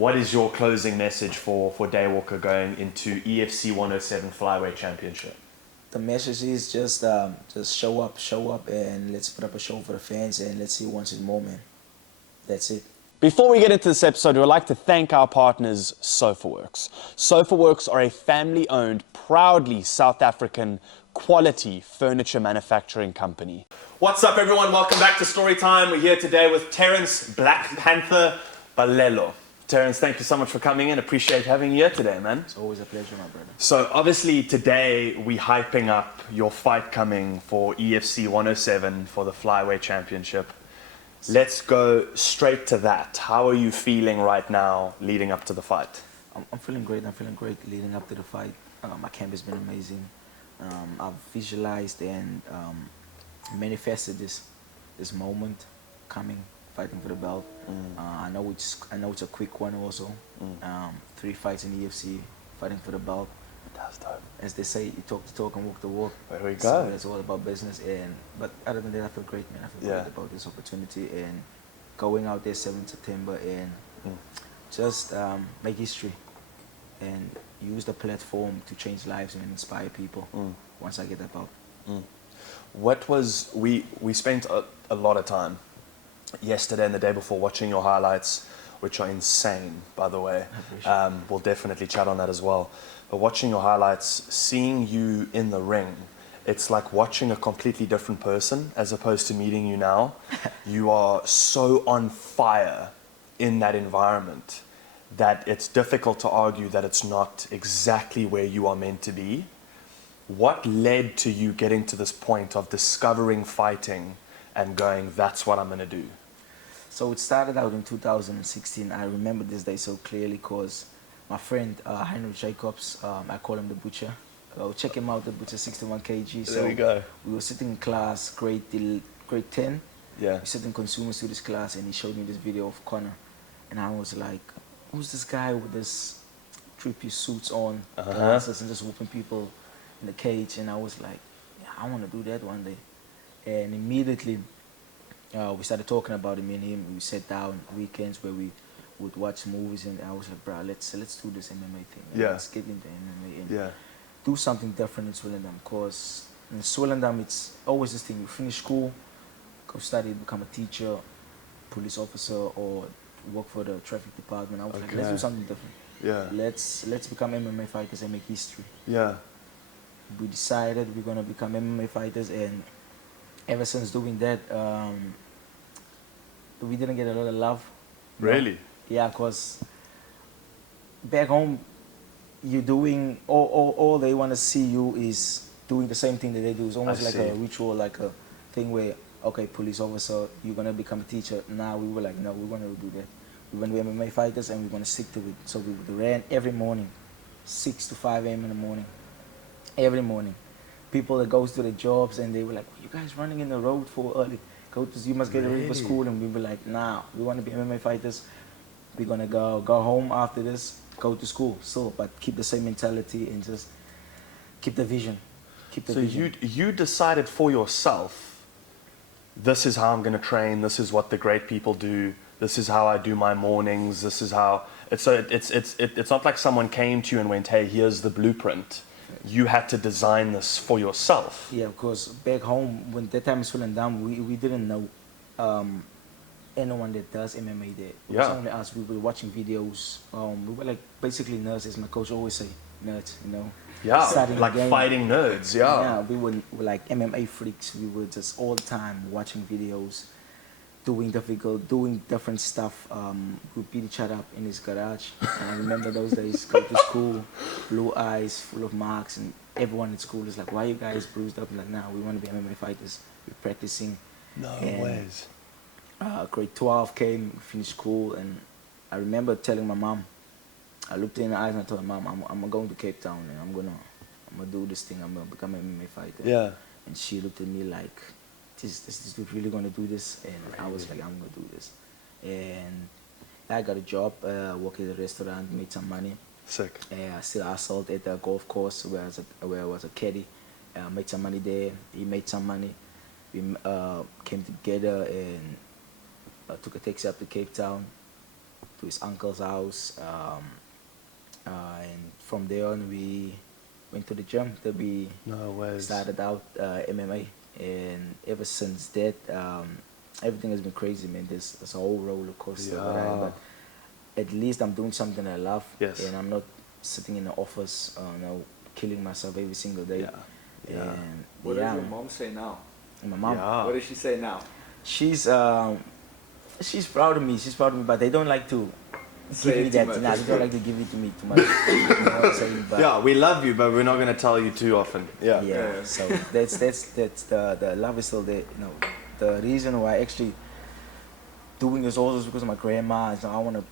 what is your closing message for Daywalker going into EFC 107 Flyweight Championship? The message is just show up, and let's put up a show for the fans, and let's see once in more, man. That's it. Before we get into this episode, we'd like to thank our partners, SofaWorks. SofaWorks are a family-owned, proudly South African quality furniture manufacturing company. What's up, everyone? Welcome back to Storytime. We're here today with Terence, Black Panther, Balelo. Terence, thank you so much for coming in. Appreciate having you here today, man. It's always a pleasure, my brother. So obviously today we're hyping up your fight coming for EFC 107 for the Flyweight Championship. Let's go straight to that. How are you feeling right now leading up to the fight? I'm feeling great. I'm feeling great leading up to the fight. My camp has been amazing. I've visualized and manifested this moment coming, fighting for the belt. I know it's a quick one also. 3 fights in the EFC, fighting for the belt. That's dope. As they say, you talk the talk and walk the walk. There we go. So it's all about business. But other than that, I feel great, man. I feel great about this opportunity and going out there 7th September and just make history and use the platform to change lives and inspire people once I get that belt. What was, we spent a lot of time yesterday and the day before watching your highlights, which are insane, by the way. We'll definitely chat on that as well. But watching your highlights, seeing you in the ring, it's like watching a completely different person as opposed to meeting you now. You are so on fire in that environment that it's difficult to argue that it's not exactly where you are meant to be. What led to you getting to this point of discovering fighting and going, that's what I'm going to do? So it started out in 2016. I remember this day so clearly because my friend Henry Jacobs, I call him the Butcher. Check him out, the Butcher, 61 kg. So there we go. We were sitting in class, grade 10. Yeah. We sat in consumer studies class, and he showed me this video of Connor, and I was like, "Who's this guy with this 3-piece suits on, glasses, and just whooping people in the cage?" And I was like, yeah, "I want to do that one day." And immediately, we started talking about it. Me and him. We sat down weekends where we would watch movies, and I was like, "Bro, let's do this MMA thing. Let's get into MMA and do something different in Swellendam." Because in Swellendam, it's always this thing: you finish school, go study, become a teacher, police officer, or work for the traffic department. I was like, let's do something different. Yeah. Let's become MMA fighters and make history. Yeah. We decided we're gonna become MMA fighters, and ever since doing that, we didn't get a lot of love. Really? Yeah, because back home, you're doing all they want to see you is doing the same thing that they do. It's almost like a ritual, like a thing where, okay, police officer, you're gonna become a teacher. Now we were like, no, we're gonna do that. We're gonna be MMA fighters, and we're gonna stick to it. So we ran every morning, 6 to 5 a.m. in the morning, every morning. People that goes to the jobs, and they were like, you guys running in the road for early? You must get ready for school. And we were like, nah, we want to be MMA fighters. We're gonna go home after this, go to school. So, but keep the same mentality and just keep the vision. So you decided for yourself, this is how I'm going to train. This is what the great people do. This is how I do my mornings. This is how it's. So it's not like someone came to you and went, "Hey, here's the blueprint." You had to design this for yourself. Yeah, because back home, when that time in Swellendam, we didn't know anyone that does MMA there. It was only us. We were watching videos. We were like basically nerds, as my coach always say, nerds, you know. Yeah, like fighting nerds, Yeah, we were like MMA freaks. We were just all the time watching videos, doing different stuff. We beat each other up in his garage. And I remember those days, go to school, blue eyes, full of marks, and everyone at school is like, why are you guys bruised up? I'm like, nah, we want to be MMA fighters. We're practicing. No ways. Grade 12 came, finished school, and I remember telling my mom, I looked in the eyes and I told her, Mom, I'm going to Cape Town and I'm gonna do this thing. I'm gonna become an MMA fighter. Yeah. And she looked at me like, this dude really gonna do this? And I was like, I'm gonna do this. And I got a job, worked at a restaurant, made some money. Sick. I still hustled at the golf course where I was a caddy. Made some money there. He made some money. We came together and took a taxi up to Cape Town. to his uncle's house. And from there on, we went to the gym. Then we started out MMA, and ever since that, everything has been crazy, man. There's a whole roller coaster. But at least I'm doing something I love, and I'm not sitting in the office, killing myself every single day. And what does your mom say now? My mom. What does she say now? She's proud of me. She's proud of me, but they don't like to give me that. Nah, they don't like to give it to me too much. You know what I'm saying? But we love you, but we're not going to tell you too often. Yeah. So that's the love is still there. You know, the reason why actually doing this also is because of my grandma. So I want to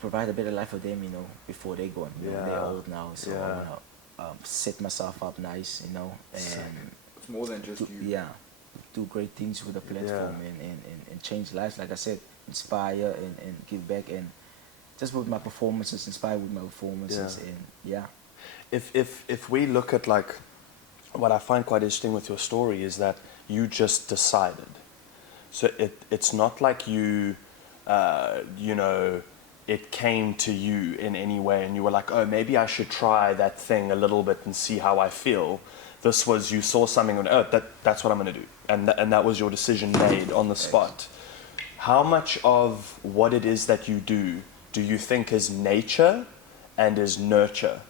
provide a better life for them, you know, before they go. You know, they're old now, so I want to set myself up nice, you know, and it's more than just you. Yeah, do great things with the platform and change lives. Like I said, inspire and give back, and just with my performances, inspire with my performances, and If we look at like what I find quite interesting with your story is that you just decided. So it's not like you, you know, it came to you in any way and you were like, oh, maybe I should try that thing a little bit and see how I feel. This was, you saw something and, oh, that's what I'm going to do. And that was your decision made on the spot. How much of what it is that you do you think is nature and is nurture?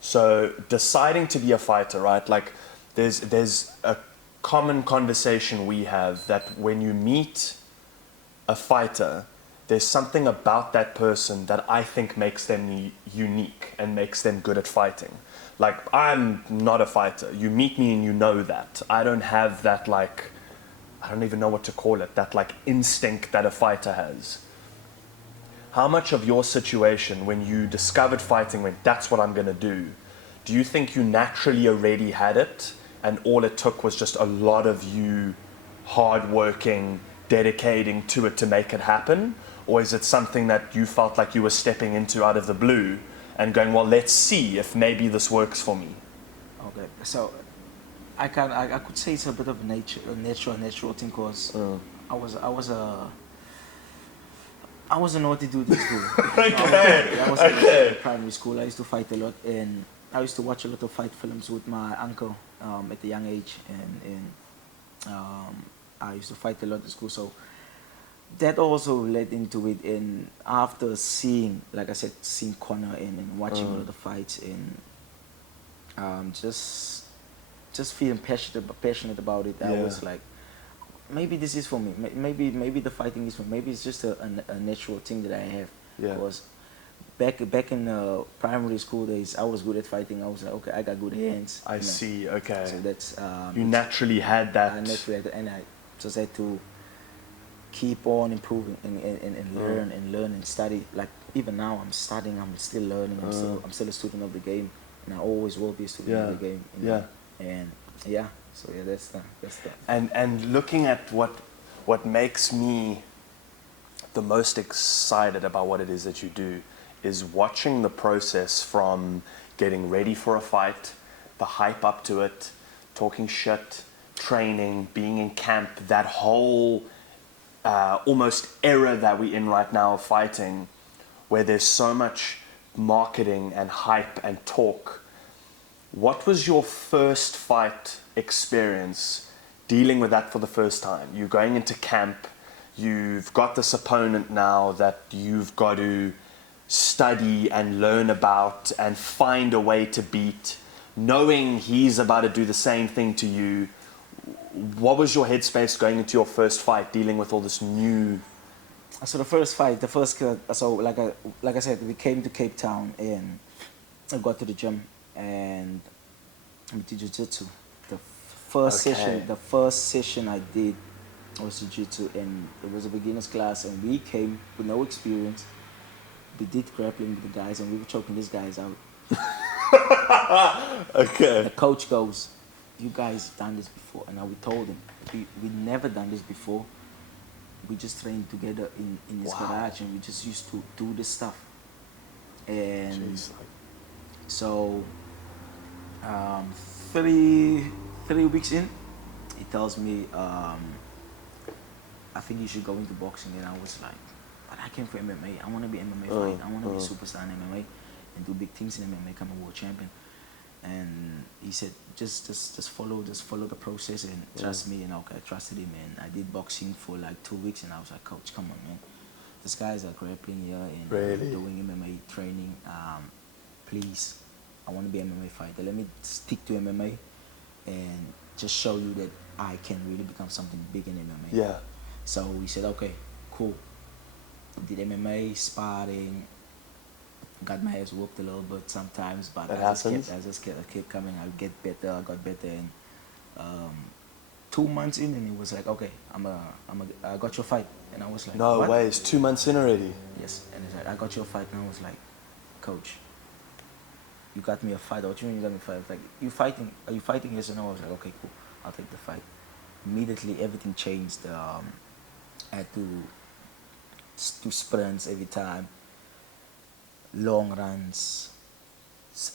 So deciding to be a fighter, right? Like there's a common conversation we have that when you meet a fighter, there's something about that person that I think makes them unique and makes them good at fighting. Like, I'm not a fighter. You meet me and you know that. I don't have that, like, I don't even know what to call it, that, like, instinct that a fighter has. How much of your situation, when you discovered fighting, went, that's what I'm going to do you think you naturally already had it and all it took was just a lot of you hard working, dedicating to it to make it happen? Or is it something that you felt like you were stepping into out of the blue and going, well, let's see if maybe this works for me? Okay, so I could say it's a bit of a natural thing, because I was a naughty dude in school. I was in primary school. I used to fight a lot, and I used to watch a lot of fight films with my uncle at a young age, and I used to fight a lot in school. So that also led into it, and after seeing, like I said, seeing Connor and watching all of the fights, and just feeling passionate about it, I was like, maybe this is for me. Maybe the fighting is for me. Maybe it's just a natural thing that I have. Because back in primary school days, I was good at fighting. I was like, okay, I got good hands. I see. Okay. So that's you naturally had that. I naturally had that, and I just had to keep on improving and learn and study. Like even now, I'm studying. I'm still learning. I'm still a student of the game, and I always will be a student of the game. You know? And so that's the. And looking at what makes me the most excited about what it is that you do is watching the process from getting ready for a fight, the hype up to it, talking shit, training, being in camp, that whole almost era that we're in right now of fighting, where there's so much marketing and hype and talk. What was your first fight experience dealing with that for the first time? You're going into camp, you've got this opponent now that you've got to study and learn about and find a way to beat, knowing he's about to do the same thing to you. What was your headspace going into your first fight, dealing with all this new? So like I said, we came to Cape Town and I got to the gym and we did jiu-jitsu. The first session I did was jiu-jitsu, and it was a beginner's class, and we came with no experience. We did grappling with the guys and we were choking these guys out. Okay. The coach goes, you guys have done this before. And now we told him, we never done this before. We just trained together in his garage, and we just used to do this stuff. And so 3 weeks in, he tells me, I think you should go into boxing. And I was like, but I came for MMA. I want to be MMA fight. I want to be a superstar in MMA and do big things in MMA, become a world champion. And he said, just follow the process and trust me. And okay, I trusted him, and I did boxing for like 2 weeks, and I was like, coach, come on, man. This guy's are grappling here and doing MMA training. Please, I want to be an MMA fighter. Let me stick to MMA and just show you that I can really become something big in MMA. Yeah. So we said, okay, cool. Did MMA, sparring, got my ass whooped a little bit sometimes, but I just kept coming. I get better. I got better, and 2 months in, and it was like, okay, I got your fight, and I was like, no what? way, it's 2 months in already. Yes, and it's like, I got your fight, and I was like, coach, you got me a fight. What you mean you got me a fight? I was like, you fighting? Are you fighting? Yes or no? I was like, okay, cool, I'll take the fight. Immediately, everything changed. I had to do sprints every time, long runs,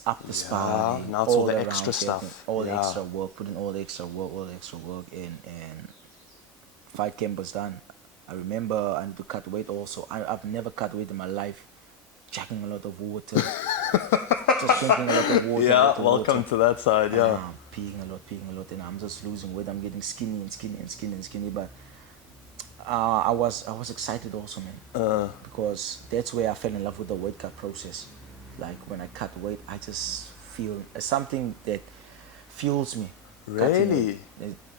up the sparring. Now it's all the extra stuff. All the extra work, putting all the extra work in, and fight camp was done. I remember I had to cut weight also. I've never cut weight in my life. Drinking a lot of water. Just drinking a lot of water. Yeah, welcome to that side, peeing a lot, and I'm just losing weight. I'm getting skinny, but I was excited also, man, because that's where I fell in love with the weight cut process. Like when I cut weight, I just feel something that fuels me. Really?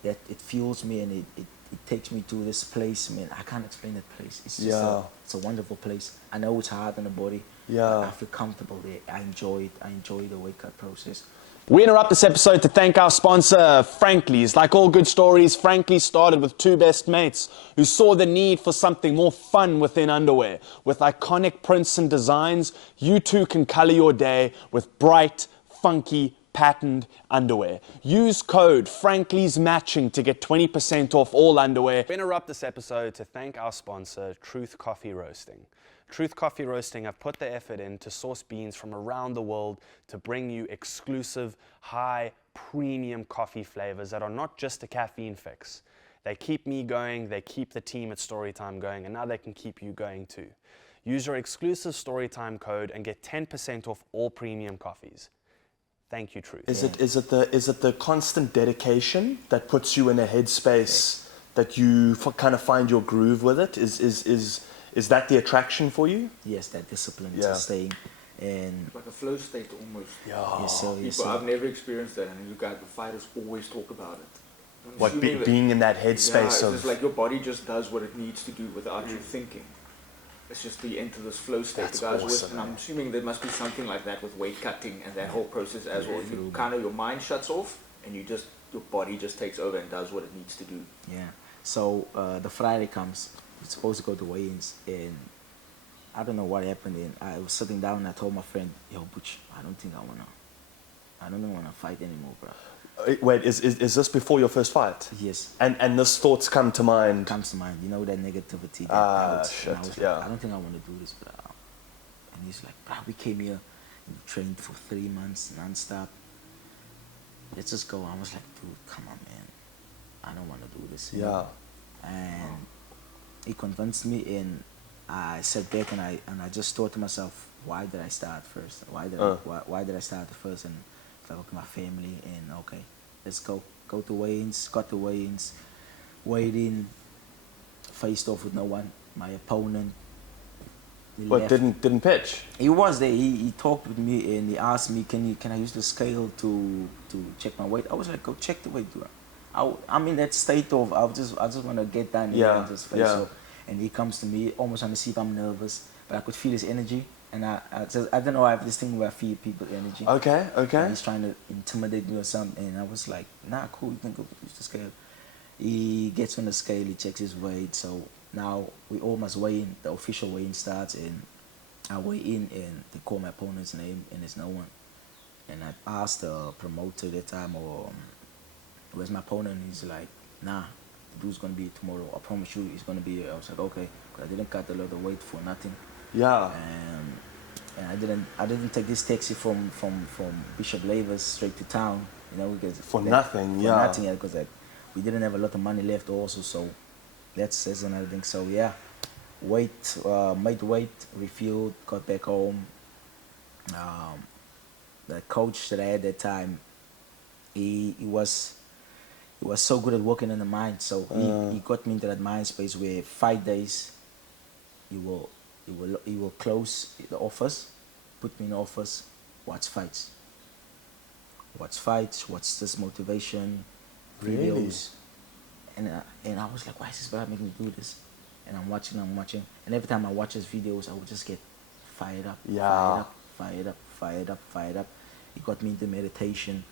That it fuels me, and it takes me to this place, man. I can't explain that place. It's just it's a wonderful place. I know it's hard on the body. Yeah. I feel comfortable there. I enjoy it. I enjoy the weight cut process. We interrupt this episode to thank our sponsor, Frankly's. Like all good stories, Frankly's started with two best mates who saw the need for something more fun within underwear. With iconic prints and designs, you too can color your day with bright, funky, patterned underwear. Use code Frankly's Matching to get 20% off all underwear. We interrupt this episode to thank our sponsor, Truth Coffee Roasting. Truth Coffee Roasting have put the effort in to source beans from around the world to bring you exclusive, high, premium coffee flavors that are not just a caffeine fix. They keep me going, they keep the team at Storytime going, and now they can keep you going too. Use your exclusive Storytime code and get 10% off all premium coffees. Thank you, Truth. Is it the constant dedication that puts you in a headspace that you kind of find your groove with it? Is that the attraction for you? Yes, that discipline to staying and like a flow state almost. Yeah. Yes, sir. Yes, People, sir. I've never experienced that, and you guys, the fighters always talk about it. What being in that headspace it's of just like your body just does what it needs to do without you thinking. It's just you enter this flow state. That's the guys awesome, and I'm assuming there must be something like that with weight cutting and that whole process as well. You kind of your mind shuts off and your body just takes over and does what it needs to do. Yeah. So the Friday comes. We're supposed to go to weigh-ins, and I don't know what happened. And I was sitting down and I told my friend, "Yo, Butch, I don't wanna fight anymore, bro." Wait, is this before your first fight? Yes. And this thoughts come to mind? Comes to mind. You know, that negativity, that doubt. Shit, And I was yeah. like, I don't think I want to do this, bro. And he's like, bro, we came here and trained for 3 months non-stop. Let's just go. I was like, dude, come on, man. I don't want to do this. Yeah. And he convinced me, and I sat back and I just thought to myself, why did I start first? Why did I start first? And I looked at my family, and okay, let's go to weigh-ins. Got to weigh-ins, weighed in, faced off with no one. My opponent. What, didn't pitch? He was there. He talked with me and he asked me, can I use the scale to check my weight? I was like, go check the weight, dude. I'm in that state of I just want to get done and just face off. And he comes to me almost trying to see if I'm nervous, but I could feel his energy. And I don't know, I have this thing where I feel people's energy. Okay. And he's trying to intimidate me or something. And I was like, nah, cool, you can go use the scale. He gets on the scale, he checks his weight. So now we almost weigh in, the official weigh-in starts, and I weigh in and they call my opponent's name and there's no one. And I asked the promoter at that time, where's my opponent? He's like, nah, the dude's gonna be tomorrow. I promise you he's gonna be here. I was like, okay, because I didn't cut a lot of weight for nothing. Yeah. And I didn't take this taxi from Bishop Lavers straight to town, you know, because For nothing, because we didn't have a lot of money left also, so that's another thing. So yeah, made weight, refueled, got back home. The coach that I had at that time, he was so good at working in the mind. So he got me into that mind space where 5 days, he will close the office, put me in the office, watch fights, watch this motivation videos, and I was like, why is this guy making me do this? And I'm watching, and every time I watch his videos, I would just get fired up, fired up. It got me into meditation,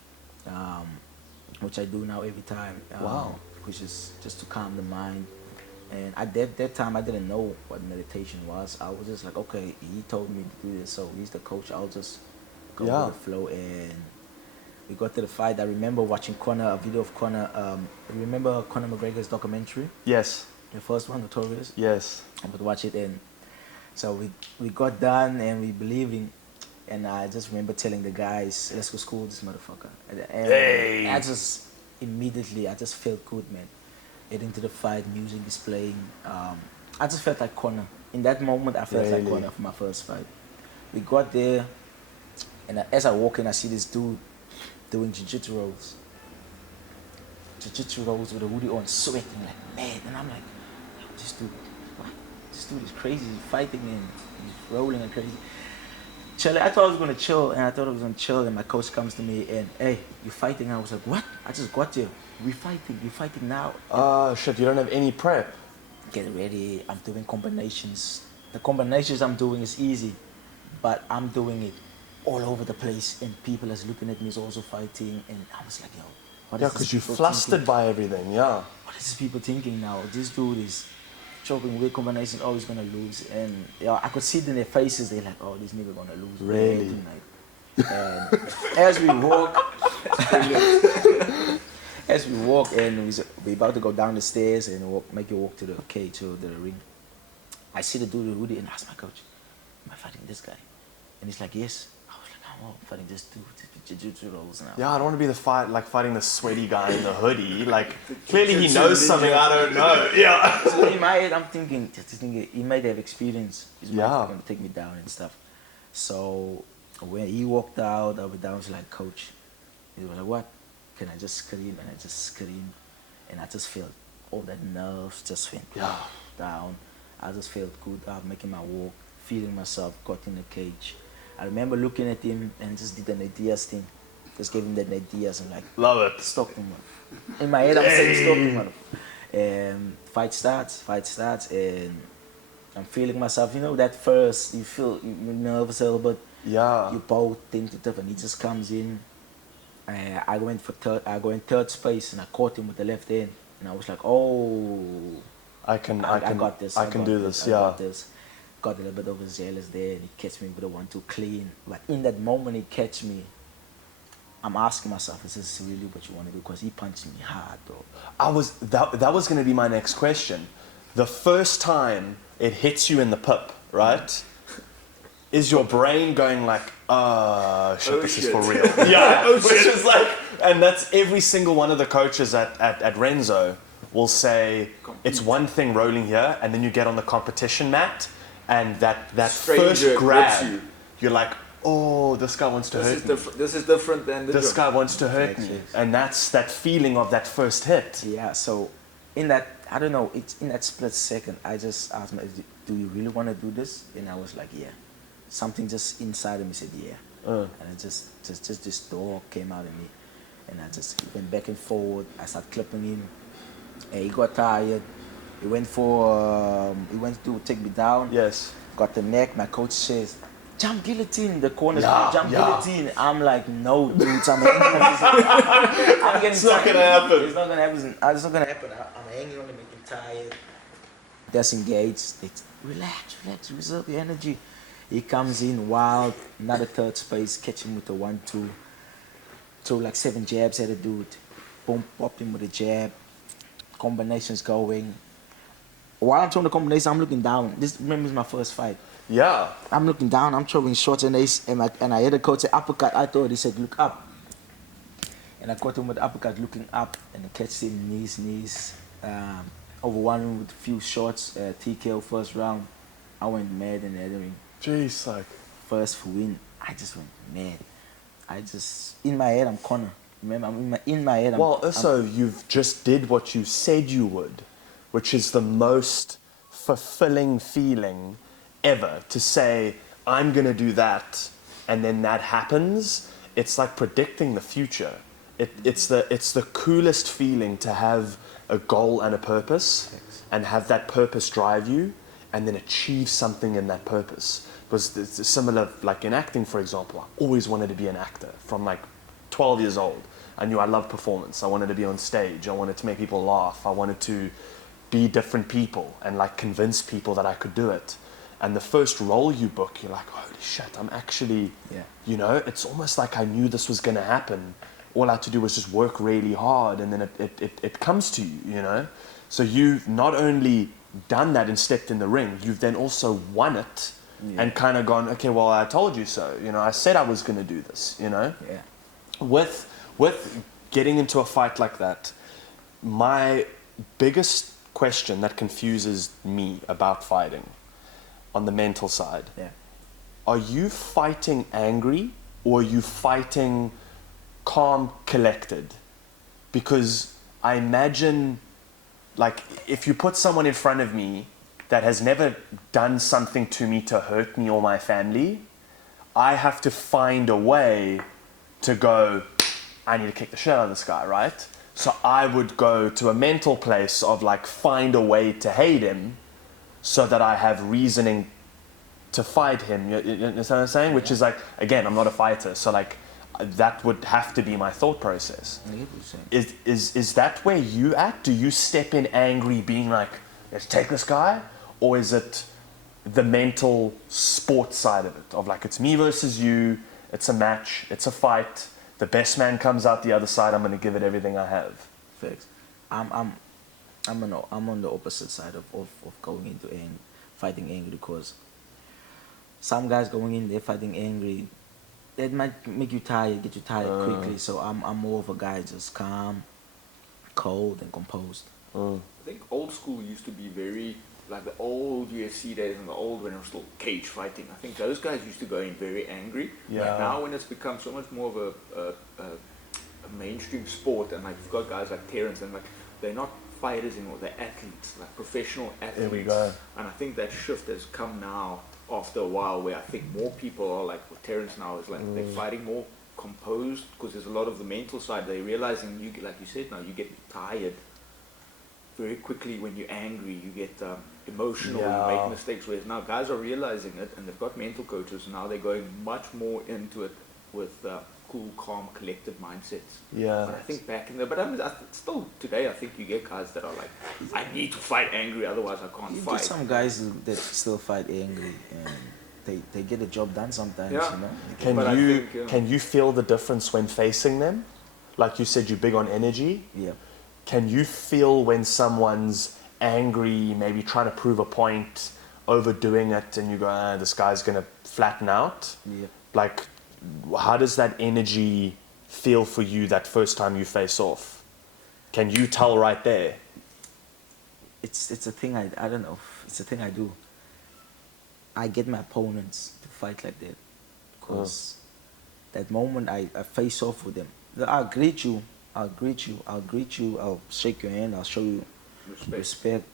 which I do now every time. Which is just to calm the mind. And at that time, I didn't know what meditation was. I was just like, okay, he told me to do this, so he's the coach. I'll just go with the flow. And we got to the fight. I remember watching a video of Conor. Remember Conor McGregor's documentary? Yes. The first one, Notorious? Yes. I would watch it, and so we got done, and we believed in. And I just remember telling the guys, let's go school this motherfucker. And I just immediately, I just felt good, man. Heading to the fight, music is playing. I just felt like Conor. In that moment, I felt like Conor for my first fight. We got there, and as I walk in, I see this dude doing jiu-jitsu rolls. Jiu-jitsu rolls with a hoodie on, sweating like mad. And I'm like, yo, this dude is crazy. He's fighting and he's rolling and crazy. I thought I was going to chill, and my coach comes to me and, hey, you fighting? I was like, what? I just got here. You fighting now? Oh, shit, you don't have any prep? Get ready, I'm doing combinations. The combinations I'm doing is easy, but I'm doing it all over the place, and people is looking at me is also fighting, and I was like, yo, what is this? Because you're flustered by everything, What is this people thinking now? This dude is choking with combinations, oh, he's gonna lose. And I could see it in their faces, they're like, oh, this nigga gonna lose. Really? Tonight. And as we walk and we're about to go down the stairs and make you walk to the cage, to the ring, I see the dude with hoodie and I ask my coach, am I fighting this guy? And he's like, yes. I was like, oh, I'm fighting this dude, jiu-jitsu rolls now. Yeah, I don't want to be fighting the sweaty guy in the hoodie. Like, clearly he knows something I don't know. Yeah. So in my head, I'm thinking, he might have experience. He's going to take me down and stuff. So when he walked out, I was like, coach. He was like, what? Can I just scream? And I just screamed. And I just felt all that nerves just went down. I just felt good out, making my walk, feeling myself, got in the cage. I remember looking at him and just did an ideas thing. Just gave him that ideas and like, love it. Stop him, man. In my head, I'm saying, stop him, man. And fight starts, and I'm feeling myself. You know, that first, you feel you're nervous a little bit. Yeah. You both tentative, and he just comes in. I go in third space, and I caught him with the left hand, and I was like, oh, I got this. I can do this. Got a little bit overzealous there, and he catch me with a 1-2 clean. But in that moment he catch me, I'm asking myself, is this really what you want to do? Because he punched me hard, though. That was going to be my next question. The first time it hits you in the pip, right? Is your brain going like, this is for real? Yeah, which is like, and that's every single one of the coaches at Renzo will say, it's one thing rolling here, and then you get on the competition mat, and that first grab, you're like, oh, this guy wants to hurt me. This is different than this guy wants to hurt me. And that's that feeling of that first hit. Yeah, so in that, I don't know, it's in that split second, I just asked myself, do you really want to do this? And I was like, yeah. Something just inside of me said, yeah. And it just this door came out of me. And I just went back and forward. I started clipping him. And he got tired. He went to take me down. Yes. Got the neck. My coach says, jump guillotine. The corner's guillotine. I'm like, no, dude. I'm getting it's not going to happen. It's not going to happen. It's not going to happen. I'm hanging on him, making tired. Disengaged. Relax, reserve your energy. He comes in wild, another third space, catch him with a 1-2. Throw like 7 jabs at a dude. Boom, pop him with a jab. Combinations going. While I'm throwing the combination, I'm looking down. This remembers my first fight. Yeah. I'm looking down, I'm throwing shots and ace, and I heard the coach say uppercut. I thought he said look up. And I caught him with the uppercut looking up, and I catch him knees. over one with a few shots, TKO first round. I went mad in the other ring. Jeez, like. First win, I just went mad. In my head, I'm Connor. Remember, in my head, Well, also, you've just did what you said you would, which is the most fulfilling feeling ever. To say, I'm going to do that, and then that happens. It's like predicting the future. It's the coolest feeling to have a goal and a purpose, and have that purpose drive you, and then achieve something in that purpose. Because it's similar, like in acting, for example. I always wanted to be an actor from like 12 years old. I knew I loved performance. I wanted to be on stage. I wanted to make people laugh. I wanted to be different people and like convince people that I could do it. And the first role you book, you're like, holy shit, I'm actually, you know, it's almost like I knew this was going to happen. All I had to do was just work really hard, and then it comes to you, you know. So you've not only done that and stepped in the ring, you've then also won it. And kind of gone, okay, well, I told you so. You know, I said I was going to do this, you know. Yeah. With getting into a fight like that, my biggest question that confuses me about fighting on the mental side, are you fighting angry or are you fighting calm, collected? Because I imagine, like, if you put someone in front of me that has never done something to me to hurt me or my family, I have to find a way to go, I need to kick the shit out of this guy, right? So I would go to a mental place of like, find a way to hate him so that I have reasoning to fight him. You understand what I'm saying? Which is like, again, I'm not a fighter, so like, that would have to be my thought process. Is that where you at? Do you step in angry being like, let's take this guy? Or is it the mental sport side of it? Of like, it's me versus you, it's a match, it's a fight, the best man comes out the other side, I'm going to give it everything I have. Facts. I'm on the opposite side of going into fighting angry, because some guys going in there fighting angry, that might make you tired, get you tired quickly. So I'm more of a guy just calm, cold, and composed. I think old school used to be very, like the old UFC days and the old when it was still cage fighting. I think those guys used to go in very angry. Yeah. Like now when it's become so much more of a mainstream sport, and like you've got guys like Terence, and like they're not fighters anymore, they're athletes, like professional athletes. There we go. And I think that shift has come now after a while, where I think more people are like, what Terence now is like, they're fighting more composed, because there's a lot of the mental side. They're realizing, you, like you said now, you get tired very quickly when you're angry, you get emotional, you make mistakes, whereas now guys are realizing it, and they've got mental coaches, now they're going much more into it with cool, calm, collected mindsets. Yeah. But I think back in there, but I mean, still today, I think you get guys that are like, I need to fight angry, otherwise I can't You fight. get some guys that still fight angry, and they get the job done sometimes, Yeah. you know. Can you feel the difference when facing them? Like you said, you're big on energy. Yeah. Can you feel when someone's angry, maybe trying to prove a point, overdoing it, and you go, this guy's going to flatten out? Yeah. Like, how does that energy feel for you that first time you face off? Can you tell right there? It's a thing I don't know. It's a thing I do. I get my opponents to fight like that, because that moment I face off with them, I'll greet you, I'll shake your hand, I'll show you respect.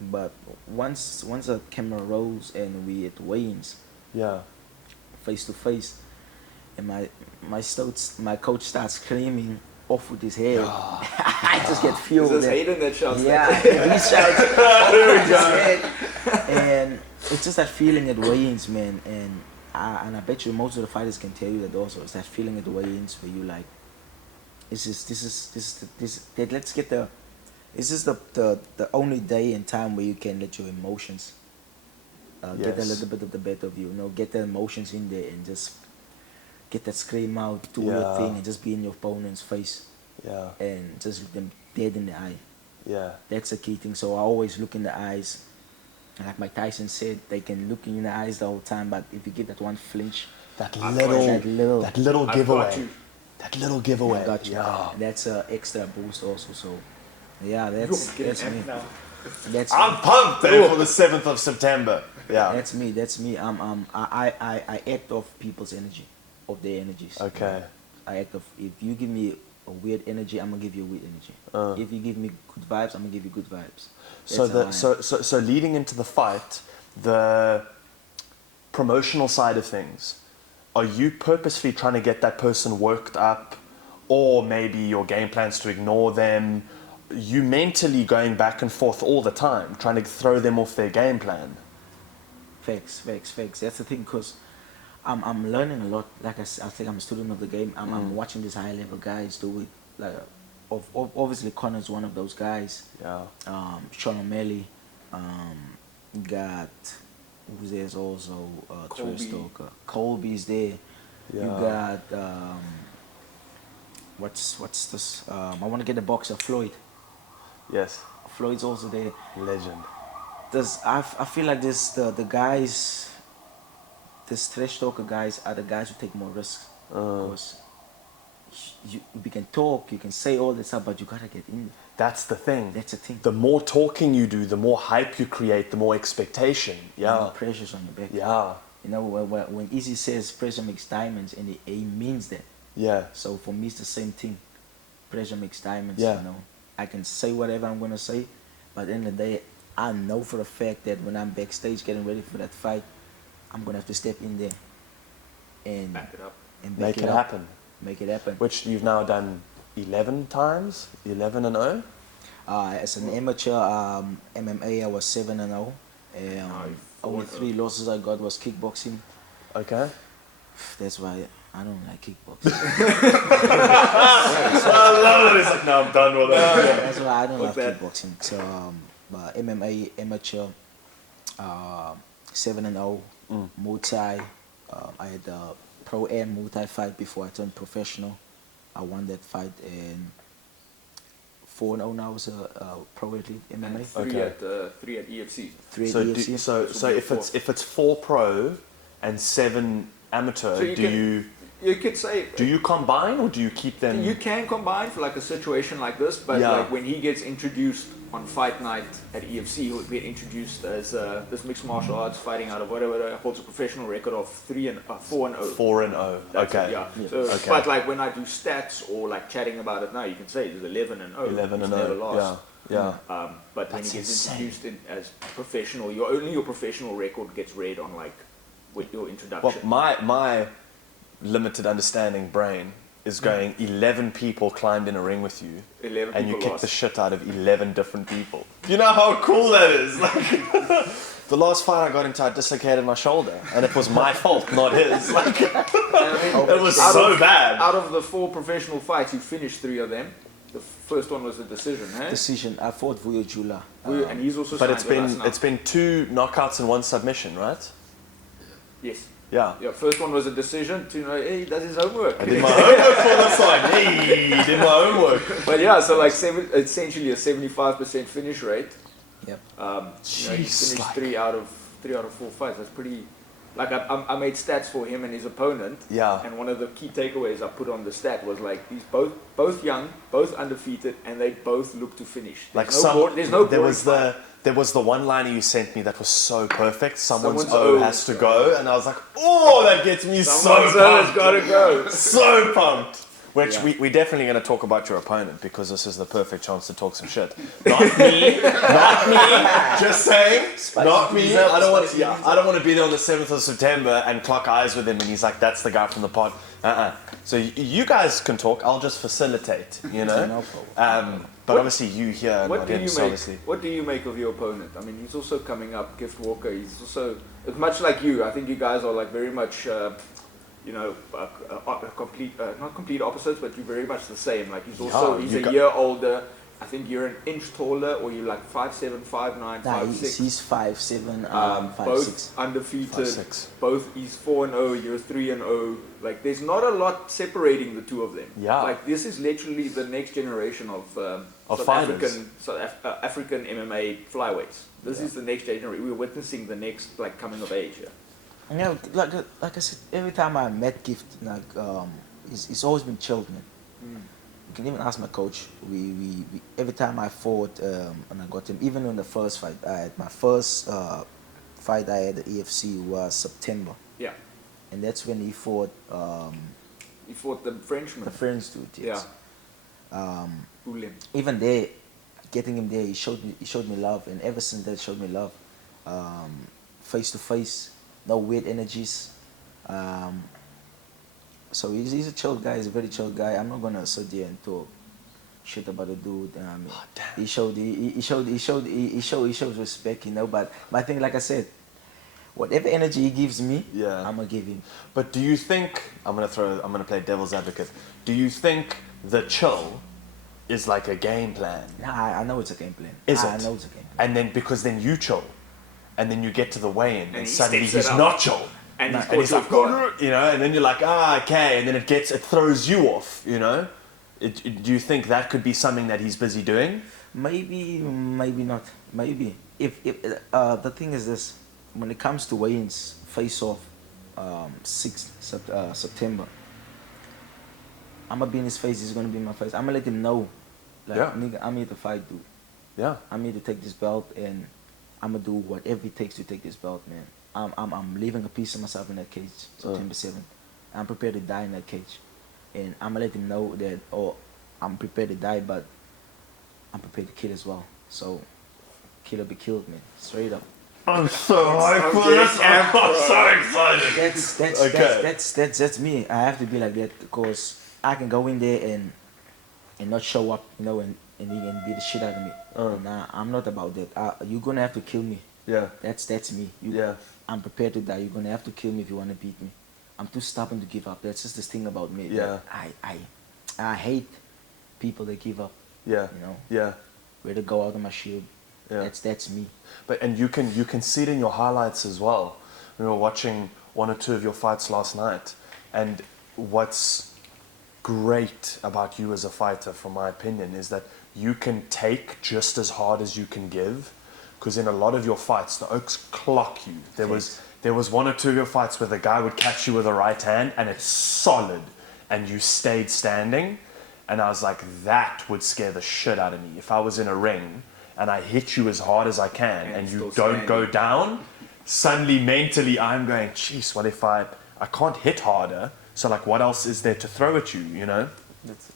But once the camera rolls and we at weigh-ins, face to face, and my coach starts screaming off with his head, I just get fueled. Is this Hayden that shouts? Yeah, he shouts. There we go. And it's just that feeling at weigh-ins, man. And I bet you most of the fighters can tell you that also. It's that feeling at the weigh-ins where you like, this is the only day and time where you can let your emotions get a little bit of the better of you. You know, get the emotions in there and just get that scream out, do your thing, and just be in your opponent's face. Yeah. And just look them dead in the eye. Yeah. That's a key thing. So I always look in the eyes. And like Mike Tyson said, they can look in the eyes the whole time, but if you get that one flinch, that little giveaway. That little giveaway. I got you. Yeah. That's an extra boost also. So yeah, that's me. I'm pumped there for the 7th of September. Yeah. That's me. That's me. I act off people's energy, of their energies. Okay. I act off. If you give me a weird energy, I'm gonna give you a weird energy. If you give me good vibes, I'm gonna give you good vibes. So leading into the fight, the promotional side of things, are you purposely trying to get that person worked up, or maybe your game plan's to ignore them? You mentally going back and forth all the time, trying to throw them off their game plan. Facts. That's the thing, because I'm learning a lot. Like I think I'm a student of the game. I'm watching these high level guys do it. Like, obviously Connor's one of those guys. Yeah. Sean O'Malley. Got who's there's also Trace Talker. Colby's there. Yeah. You got what's this? I want to get the boxer Floyd. Yes. Floyd's also there. Legend. I feel like the guys, the trash talker guys are the guys who take more risks. Because we can talk, you can say all this stuff, but you gotta get in. That's the thing. That's the thing. The more talking you do, the more hype you create, the more expectation. Yeah. The more pressure's on your back. Yeah. You know, when Easy says pressure makes diamonds, and he means that. Yeah. So for me, it's the same thing. Pressure makes diamonds. Yeah. You know, I can say whatever I'm gonna say, but at the end of the day, I know for a fact that when I'm backstage getting ready for that fight, I'm gonna have to step in there and Back it up. and Make it happen. Make it happen. Which you've now done 11 times, 11-0. As an amateur MMA, I was 7-0. Only 3 losses I got was kickboxing. Okay. That's why I don't like kickboxing. I love it. It's like, no, I'm done with it. That's why I don't like kickboxing. So, MMA amateur, 7-0. Muay Thai. I had a pro and Muay Thai fight before I turned professional. I won that fight, and 4-0 now as a pro athlete MMA. Three at EFC. 3 at So, EFC. so if it's 4 pro and 7 amateur, So you could say do you combine or do you keep them? you can combine for like a situation like this, but Yeah. like when he gets introduced on fight night at EFC, he'll get introduced as this mixed martial arts fighting out of whatever holds a professional record of 4-0. 4-0. That's Okay. it, yeah. Yeah. So, Okay. but like when I do stats or like chatting about it now, you can say there's 11-0. 11-0. He's never lost. Yeah. But when That's he gets insane. introduced in as professional, your professional record gets read on like with your introduction. Well, my limited understanding brain is going 11 people climbed in a ring with you 11 and you people kick lost. the shit out of 11 different people. You know how cool that is? Like, the last fight I got into, I dislocated my shoulder and it was my fault, not his. Like, it was so bad. Out of the 4 professional fights, you finished 3 of them. The first one was a decision, eh? Decision. I fought Vuyo Jula. And he's also But signed with us now. it's been 2 knockouts and 1 submission, right? Yes. Yeah. Yeah, first one was a decision to know, hey, he does his homework. I did my homework for this one. Hey, did my homework. But yeah, so like essentially a 75% finish rate. Yep. He finished like- 3 out of 4 fights. That's pretty. Like I made stats for him and his opponent. Yeah. And one of the key takeaways I put on the stat was like these both young, both undefeated, and they both look to finish. There's no there was the one liner you sent me that was so perfect. Someone's O has to go, and I was like, oh, that gets me so pumped. Gotta go. So pumped. Which we're definitely going to talk about your opponent because this is the perfect chance to talk some shit. Not me, not me. Just saying, not me. I don't want to be there on the 7th of September and clock eyes with him, and he's like, "That's the guy from the pod." So you guys can talk. I'll just facilitate. You know. No problem. But obviously you here. What do you make? Obviously. What do you make of your opponent? I mean, he's also coming up, Gift Walker. He's also much like you. I think you guys are like very much. Not complete opposites, but you're very much the same. Like he's a year older. I think you're an inch taller, or you're like 5'7", 5'9", 5'6". He's 5'7", 5'6". Both undefeated. 5'6". Both he's 4-0. You're 3-0. Like there's not a lot separating the two of them. Yeah. Like this is literally the next generation of African MMA flyweights. This is the next generation. We're witnessing the next like coming of age here. You know, like I said, every time I met Gift, like it's always been chilled, man. you can even ask my coach. We every time I fought and I got him, even in the first fight, I had my first fight I had at EFC was September, Yeah. and that's when he fought He fought the Frenchman. the French dude. Yes. Ulim. Even there, getting him there, he showed me love, and ever since that, showed me love. Face to face, no weird energies. So he's a chill guy. He's a very chill guy. I'm not gonna sit there and talk shit about the dude. He shows respect, you know. But I think, like I said, whatever energy he gives me, I'm gonna give him. But do you think I'm gonna play devil's advocate? Do you think the chill is like a game plan? Nah, I know it's a game plan. Is it? I know it's a game plan. And then because then you chill, and then you get to the weigh-in, and he suddenly steps he's it up. not chill. And No, he's like, you know, and then you're like, okay, and then it throws you off, you know. Do you think that could be something that he's busy doing? Maybe, maybe not. Maybe. If the thing is this, when it comes to weigh-ins, face-off, 6th September, I'm gonna be in his face. He's gonna be in my face. I'm gonna let him know, like, nigga, I'm here to fight, dude. Yeah. I'm here to take this belt, and I'm gonna do whatever it takes to take this belt, man. I'm leaving a piece of myself in that cage, September 7th. I'm prepared to die in that cage, and I'm gonna let him know that, I'm prepared to die, but I'm prepared to kill as well. So, kill or be killed, man. Straight up. I'm so hyped for this. I'm so excited. That's me. I have to be like that because I can go in there and not show up, you know, and he can beat the shit out of me. Nah, I'm not about that. You're gonna have to kill me. Yeah. That's me. I'm prepared to die. You're gonna have to kill me if you wanna beat me. I'm too stubborn to give up. That's just this thing about me. Yeah. I hate people that give up. Yeah. You know. Yeah. Ready to go out of my shield. Yeah. That's me. But and you can see it in your highlights as well. We were watching one or two of your fights last night, and what's great about you as a fighter, from my opinion, is that you can take just as hard as you can give. Because in a lot of your fights, the Oaks clock you. There was one or two of your fights where the guy would catch you with a right hand, and it's solid, and you stayed standing. And I was like, that would scare the shit out of me. If I was in a ring and I hit you as hard as I can and you don't go down, suddenly mentally I'm going, jeez, what if I can't hit harder, so like what else is there to throw at you, you know?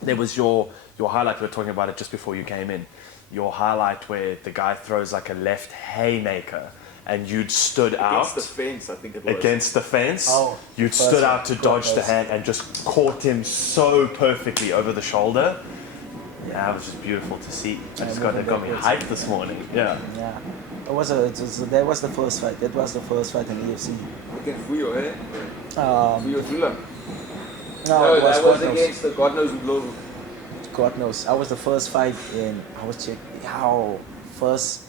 There was your highlight, we were talking about it just before you came in, your highlight where the guy throws like a left haymaker and you'd stood out. Against the fence, I think it was. Against the fence. Oh, you'd stood out to dodge the hand and just caught him so perfectly over the shoulder. Yeah, it was just beautiful to see. It got me hyped this morning. Yeah. Yeah. That was the first fight. That was the first fight in EFC. Against Fuyo, eh? No, No, that was against the God knows who. God knows. I was the first fight, and I was checking how first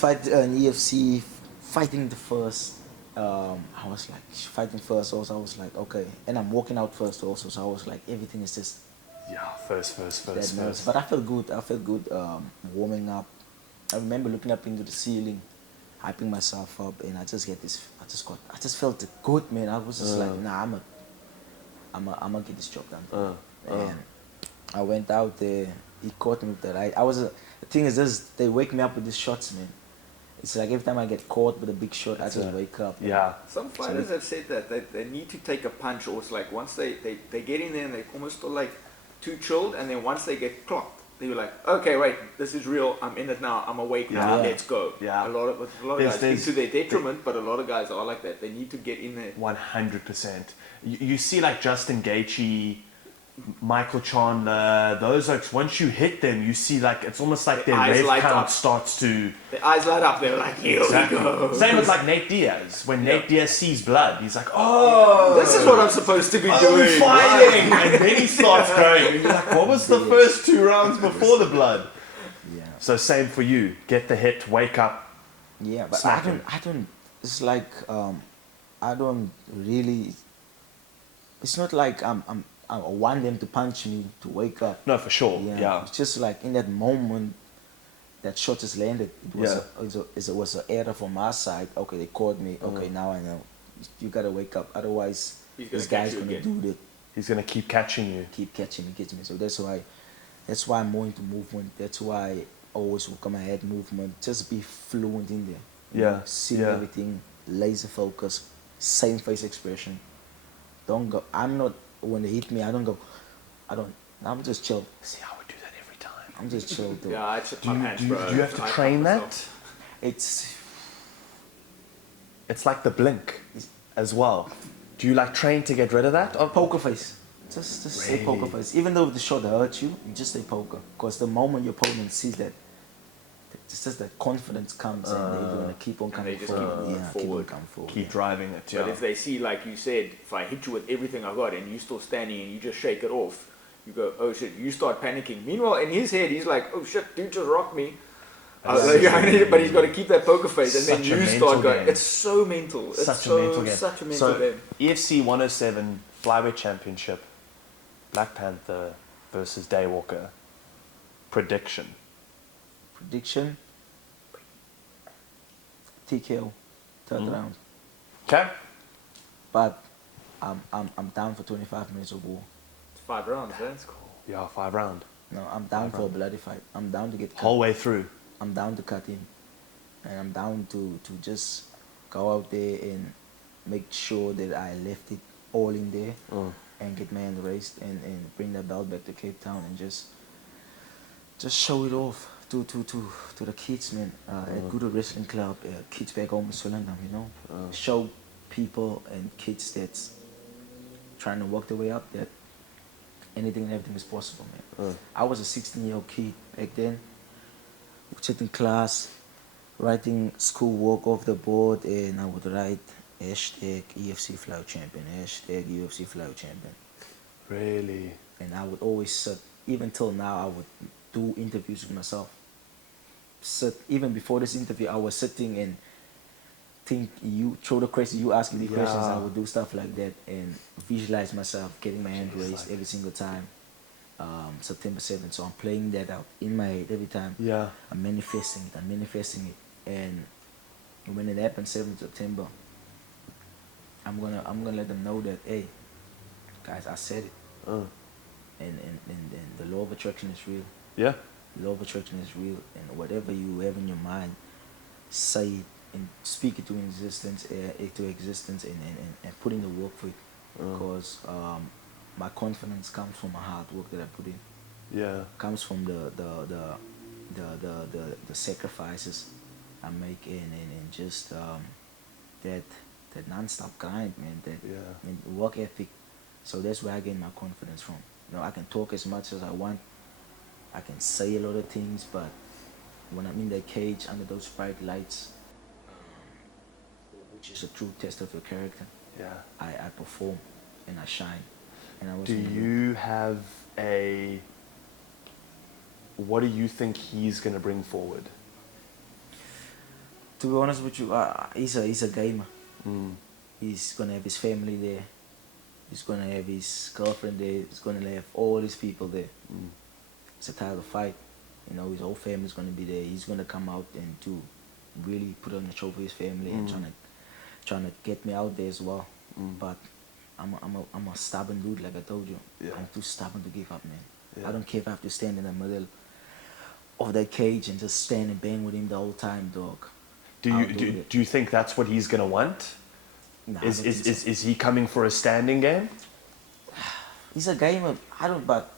fight in EFC, fighting the first. I was like fighting first. Also, I was like, okay, and I'm walking out first also. So I was like, everything is just First. But I felt good. I felt good warming up. I remember looking up into the ceiling, hyping myself up, and I just felt good, man. I was just like, nah, I'm gonna get this job done. And I went out there. He caught me with that. The thing is this: they wake me up with these shots, man. It's like every time I get caught with a big shot, I just wake up. Yeah. Some fighters have said that they need to take a punch, or it's like once they get in there and they almost feel like too chilled, and then once they get clocked, they're like, okay, wait, this is real. I'm in it now. I'm awake now. Let's go. Yeah. A lot of guys, it's to their detriment, but a lot of guys are like that. They need to get in there. 100%. You see, like Justin Gaethje, Michael Chandler, those like once you hit them, you see like it's almost like their eyes wave light count up. starts to. Their eyes light up. They're like, here we go. Same with like Nate Diaz. When Nate Diaz sees blood, he's like, oh, This is what I'm supposed to be I'm doing. fighting, and then he starts going. And you're like, what was the first 2 rounds before the blood? Yeah. So same for you. Get the hit, wake up. Yeah, but smack I don't. It's like I don't really. It's not like I want them to punch me to wake up. No, for sure. Yeah. It's just like in that moment that shot is landed. It was an error from my side. Okay, they caught me. Okay, now I know. You gotta wake up. Otherwise, this guy's gonna do He's gonna keep catching you. Keep catching me. So that's why I'm more into movement. That's why I always work on my head movement. Just be fluent in there. Yeah. See everything, laser focus, same face expression. Don't go. I'm not, when they hit me, I don't go. I'm just chill. See, I would do that every time. I'm just chill, dude. Yeah, I took Do my you, hands, do you, bro. do you have to train that? It's like the blink as well. Do you like train to get rid of that? Or Poker face. Just say poker face. Even though the shot hurts you, you just say poker. Because the moment your opponent sees that, just that confidence comes and they're going to keep on coming forward. Keep on coming forward. Keep driving it, But if they see, like you said, if I hit you with everything I got and you still standing and you just shake it off, you go, oh shit, you start panicking. Meanwhile, in his head, he's like, oh shit, dude just rocked me. But he's got to keep that poker face, and then you start going. Game. It's so mental. It's such a mental game. Such a mental game. EFC 107 Flyweight Championship, Black Panther versus Daywalker. Prediction. TKO, third round. Okay. But I'm down for 25 minutes of war. It's 5 rounds. That's cool. Yeah, 5 round. No, I'm down for a bloody fight. I'm down to get cut. Whole way through. I'm down to cut him, and I'm down to just go out there and make sure that I left it all in there and get my hand raised and bring that belt back to Cape Town and just show it off to the kids, man. At Good Wrestling Club, kids back home in Suriname, you know. Show people and kids that's trying to work their way up that anything and everything is possible, man. I was a 16-year-old kid back then. Sitting in class, writing schoolwork off the board, and I would write hashtag EFC Flyweight Champion, hashtag UFC Flyweight Champion. Really? And I would always sit, even till now, I would do interviews with myself. Even before this interview, I was sitting and think you throw the questions, you ask me the questions, I would do stuff like that and visualize myself getting my hand raised every single time. September 7th, so I'm playing that out in my head every time. Yeah. I'm manifesting it, and when it happens 7th September, I'm gonna let them know that, hey, guys, I said it. And the law of attraction is real. Yeah. The law of attraction is real, and whatever you have in your mind, say it and speak it to existence, and put in the work for it, because my confidence comes from my hard work that I put in. Yeah. Comes from the sacrifices I make and just that non-stop grind, man. And work ethic. So that's where I get my confidence from. You know, I can talk as much as I want. I can say a lot of things, but when I'm in that cage under those bright lights, which is a true test of your character, I perform and I shine. And do you have what do you think he's going to bring forward? To be honest with you, he's a gamer. He's going to have his family there. He's going to have his girlfriend there. He's going to have all his people there. It's a title fight. You know, his whole family's going to be there. He's going to come out and to really put on the show for his family and trying to get me out there as well. But I'm a stubborn dude, like I told you. I'm too stubborn to give up, man. I don't care if I have to stand in the middle of that cage and just stand and bang with him the whole time, dog. Do you think that's what he's gonna want? Nah, is he coming for a standing game? He's a gamer. But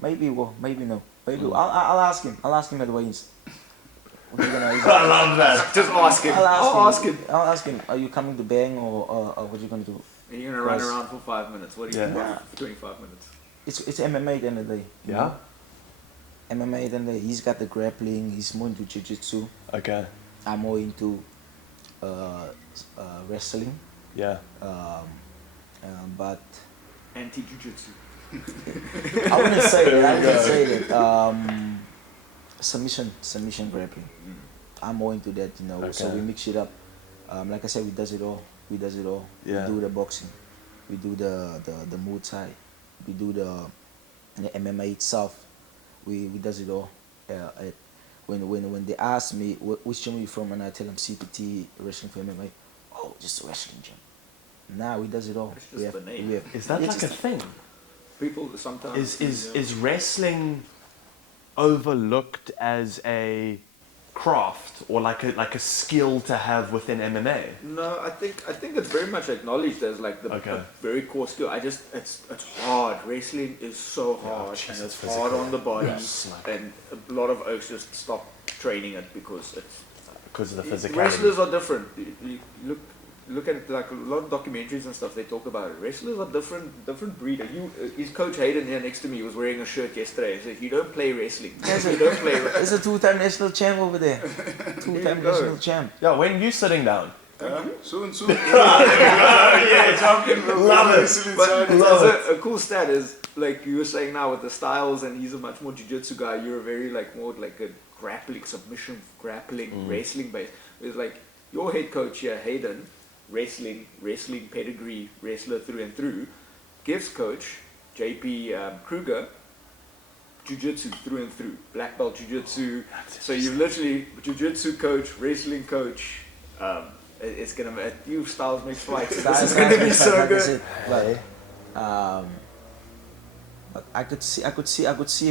maybe maybe no. Maybe I'll ask him. I'll ask him at the weigh-ins. I love that. Just ask him. I'll ask him. Are you coming to bang or what are you gonna do? Are you gonna run around for 5 minutes? What do you think for 25 minutes? It's MMA at the end of the day. Yeah. MMA at the end of the day. He's got the grappling. He's more into jiu-jitsu. Okay. I'm more into wrestling. Yeah. But anti-jiu-jitsu. I wouldn't say that. Submission grappling. I'm more into that, you know. Okay. So we mix it up. Like I said, we does it all. Yeah. We do the boxing. We do the Muay Thai. We do the MMA itself. We does it all. When they ask me which gym are you from, and I tell them CPT, wrestling for MMA. Oh, just a wrestling gym. Nah, we does it all. It's just the name. Is that like a thing? People sometimes... Is wrestling overlooked as a craft or like a skill to have within MMA? No, I think it's very much acknowledged as like the a very core skill. It's hard. Wrestling is so hard, and it's hard on the body, and a lot of oaks just stop training it because of the physicality. Wrestlers are different. You look at like a lot of documentaries and stuff. They talk about it. Wrestlers are different breed. His coach Hayden here next to me was wearing a shirt yesterday. He said, "If you don't play wrestling, you don't play." There's a 2-time national champ over there. 2-time national champ. Yeah, when you sitting down. Soon. Yeah, champion. Love it. But a cool stat is like you were saying now with the styles, and he's a much more jiu-jitsu guy. You're a very more like a grappling, submission, wrestling base. It's like your head coach here, Hayden. Wrestling pedigree, wrestler through and through. Gives coach JP Kruger jiu-jitsu through and through, black belt jiu-jitsu. So you literally jiu-jitsu coach, wrestling coach. It's gonna you styles mixed fights. It's gonna be so good. But I could see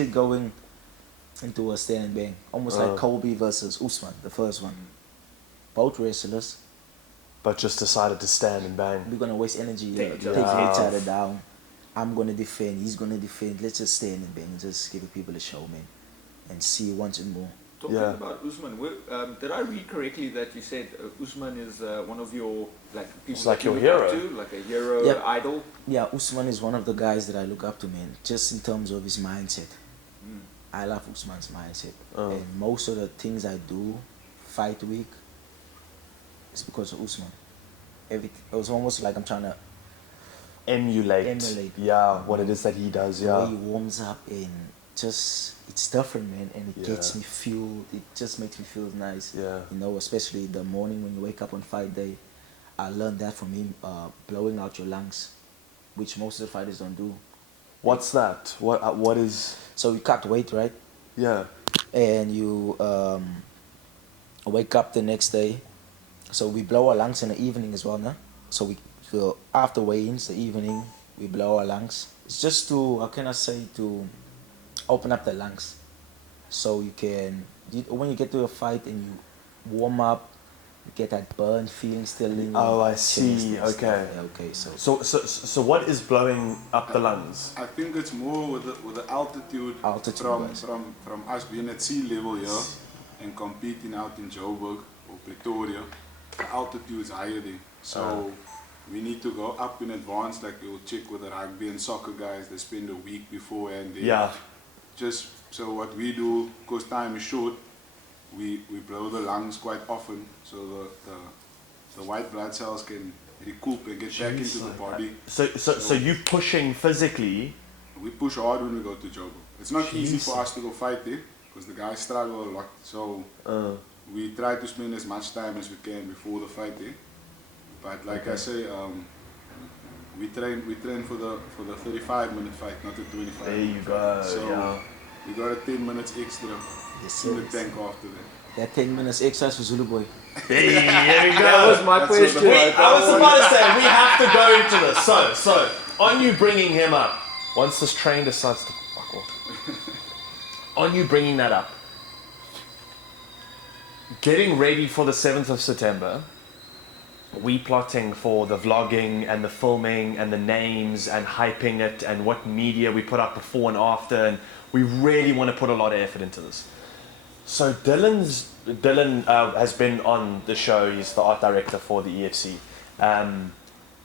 it going into a stand and bang, almost like Kobe versus Usman, the first one. Both wrestlers. But just decided to stand and bang. We're gonna waste energy. Take each other down. I'm gonna defend. He's gonna defend. Let's just stand and bang. Just give people a show, man, and see once and more. Talking about Usman, did I read correctly that you said Usman is one of your people like your hero, like a hero idol? Yeah, Usman is one of the guys that I look up to, man. Just in terms of his mindset. I love Usman's mindset, and most of the things I do, fight week. It's because of Usman. It was almost like I'm trying to emulate. Yeah, what it is that he does. The way he warms up and just it's different, man, and it gets me fueled. It just makes me feel nice. Yeah. You know, especially the morning when you wake up on fight day. I learned that from him, blowing out your lungs, which most of the fighters don't do. What's that? What is? So you cut weight, right? Yeah. And you wake up the next day. So we blow our lungs in the evening as well, no? So after weigh-ins, the evening, we blow our lungs. It's just to, how can I say, to open up the lungs. So you can, when you get to a fight and you warm up, you get that burn feeling still in your Oh, I see. Okay. Okay, So what is blowing up the lungs? I think it's more with the altitude from us being at sea level here and competing out in Joburg or Pretoria. The altitude is higher there, so we need to go up in advance. Like you'll check with the rugby and soccer guys, they spend a week beforehand. Just so what we do, because time is short, we blow the lungs quite often, so the white blood cells can recoup and get back into the body. So you pushing physically? We push hard when we go to Joburg. It's not easy for us to go fight there, because the guys struggle a lot. So. We try to spend as much time as we can before the fight day, but like I say, we train for the 35-minute fight, not the 25. There you go. So we got a 10 minutes extra in the tank after that. That 10 minutes extra is for Zulu Boy. Hey, here we go. That was my question. I was about to say we have to go into this. So on you bringing him up, once this train decides to fuck off, on you bringing that up. Getting ready for the 7th of September, we plotting for the vlogging and the filming and the names and hyping it and what media we put up before and after, and we really want to put a lot of effort into this. So Dylan has been on the show. He's the art director for the EFC.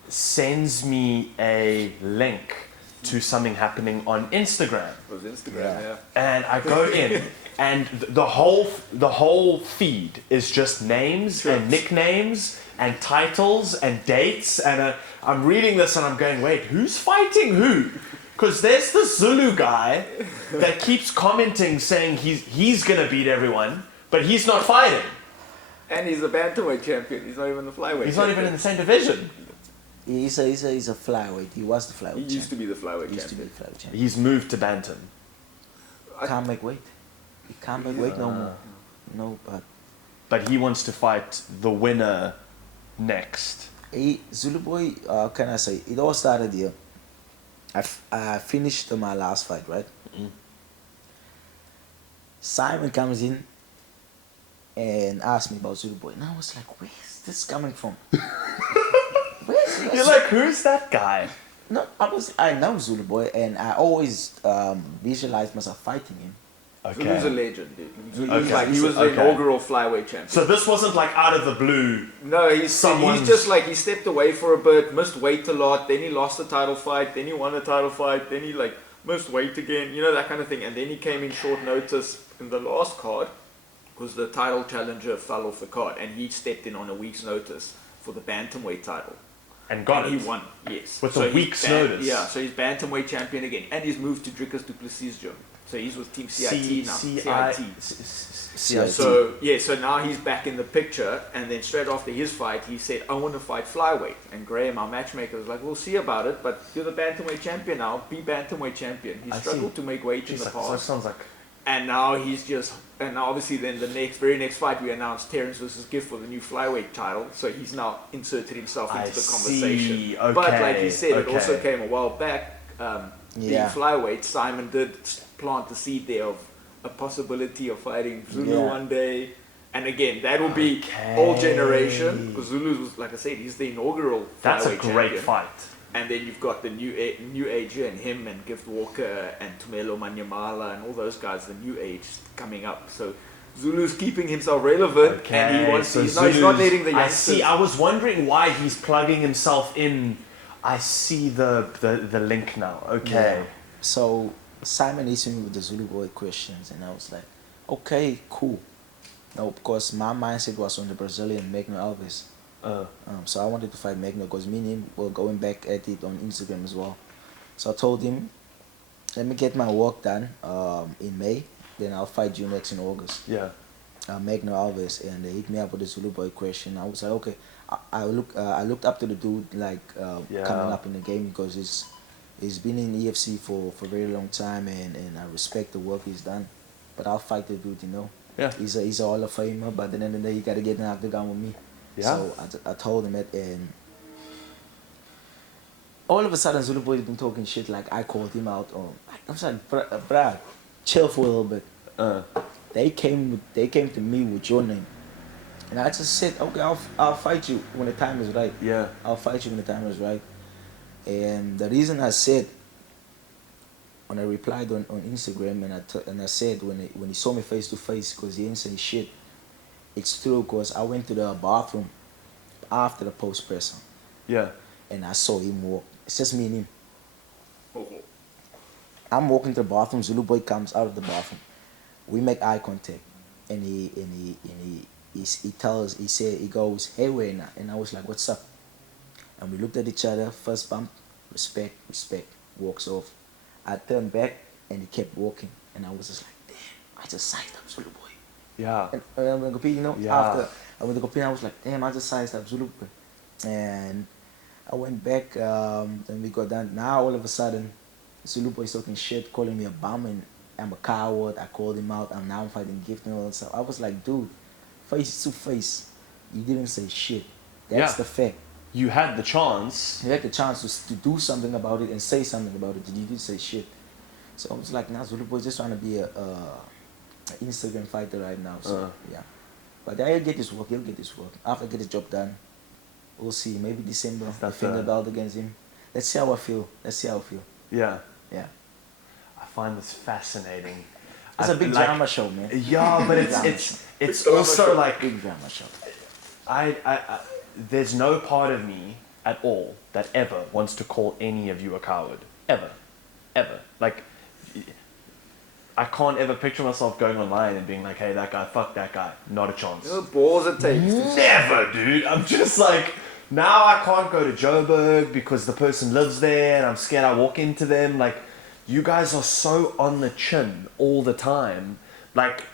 Sends me a link to something happening on Instagram. It was Instagram, yeah. And I go in. And the whole feed is just names and nicknames and titles and dates. And I'm reading this and I'm going, wait, who's fighting who? Because there's this Zulu guy that keeps commenting saying he's going to beat everyone, but he's not fighting. And he's a bantamweight champion. He's not even the flyweight He's not even in the same division. He's a flyweight. He was the flyweight champion. He used to be the flyweight champion. He's moved to bantam. Can't make weight. He can't make weight no more. No, But he wants to fight the winner next. Zulu Boy, can I say, it all started here. I finished my last fight, right? Simon comes in and asked me about Zulu Boy. And I was like, where's this coming from? You're like, who's that guy? No, I know Zulu Boy, and I always visualized myself fighting him. Okay. Zulu's a legend, dude. Okay. He was the inaugural flyweight champion. So this wasn't like out of the blue. No, he's just like, he stepped away for a bit, missed weight a lot, then he lost the title fight, then he won the title fight, then he like missed weight again, you know, that kind of thing. And then he came in short notice in the last card because the title challenger fell off the card, and he stepped in on a week's notice for the bantamweight title. And got it. He won, yes. With a week's notice. Yeah, so he's bantamweight champion again, and he's moved to Dricus du Plessis' gym. So he's with Team CIT now. CIT. So now he's back in the picture, and then straight after his fight, he said, I want to fight flyweight. And Graham, our matchmaker, was like, we'll see about it, but you're the bantamweight champion now, be bantamweight champion. He struggled to make weight in the past. So it sounds like... And now and obviously then the very next fight we announced Terence versus Gift for the new flyweight title. So he's now inserted himself into the conversation. Okay. But like you said, it also came a while back. Being flyweight, Simon did plant the seed there of a possibility of fighting Zulu one day. And again, that will be all generation, because Zulu was, like I said, he's the inaugural flyweight That's a great champion. fight. And then you've got the new age and him and Gift Walker and Tumelo Manyamala and all those guys, the new age coming up. So Zulu's keeping himself relevant, and he wants. He's not letting the youngsters. I was wondering why he's plugging himself in. I see the link now. Okay. Yeah. So Simon asked me with the Zulu Boy questions, and I was like, okay, cool. No, because my mindset was on the Brazilian Magno Alves. So I wanted to fight Magno because me and him were going back at it on Instagram as well. So I told him, let me get my work done in May, then I'll fight you next in August. Yeah. Magno Alves, and they hit me up with the Zulu Boy question. I was like, okay. I looked up to the dude like coming up in the game because he's been in EFC for a very long time, and I respect the work he's done. But I'll fight the dude, you know. Yeah. He's a Hall of Famer, but at the end of the day, you gotta get in the octagon with me. Yeah. So I told him that, and all of a sudden Zulu Boy has been talking shit. Like I called him out on. I was like, bruh, chill for a little bit. They came to me with your name, and I just said, okay, I'll fight you when the time is right. Yeah. I'll fight you when the time is right. And the reason I said, when I replied on Instagram, and I said when he saw me face to face, because he didn't say shit. It's true, because I went to the bathroom after the post presser. Yeah. And I saw him walk. It's just me and him. I'm walking to the bathroom. Zulu Boy comes out of the bathroom. We make eye contact, and he goes, hey, Wayne, and I was like, what's up? And we looked at each other. First bump, respect. Walks off. I turned back, and he kept walking, and I was just like, damn, I just sized up Zulu Boy. Yeah. And when I compete, you know, after I went to compete, I was like, damn, I just sized up Zulu Boy. And I went back, and we got done. Now all of a sudden, Zulu Boy is talking shit, calling me a bum, and I'm a coward. I called him out. I'm fighting Gift and all that stuff. I was like, dude, face to face, you didn't say shit. That's the fact. You had the chance. You had the chance to do something about it and say something about it. You didn't say shit. So I was like, nah, Zulu Boy's just trying to be a Instagram fighter right now. So yeah. But he'll get his work. After I get his job done, we'll see. Maybe December, defend the belt against him. Let's see how I feel. Yeah. Yeah. I find this fascinating. It's a big drama show, man. Yeah, but it's also like big drama show. I there's no part of me at all that ever wants to call any of you a coward. Ever. Like, I can't ever picture myself going online and being like, hey, that guy, fuck that guy. Not a chance. The balls it takes. Never, dude. I'm just like, now I can't go to Joburg because the person lives there and I'm scared I walk into them. Like, you guys are so on the chin all the time. Like,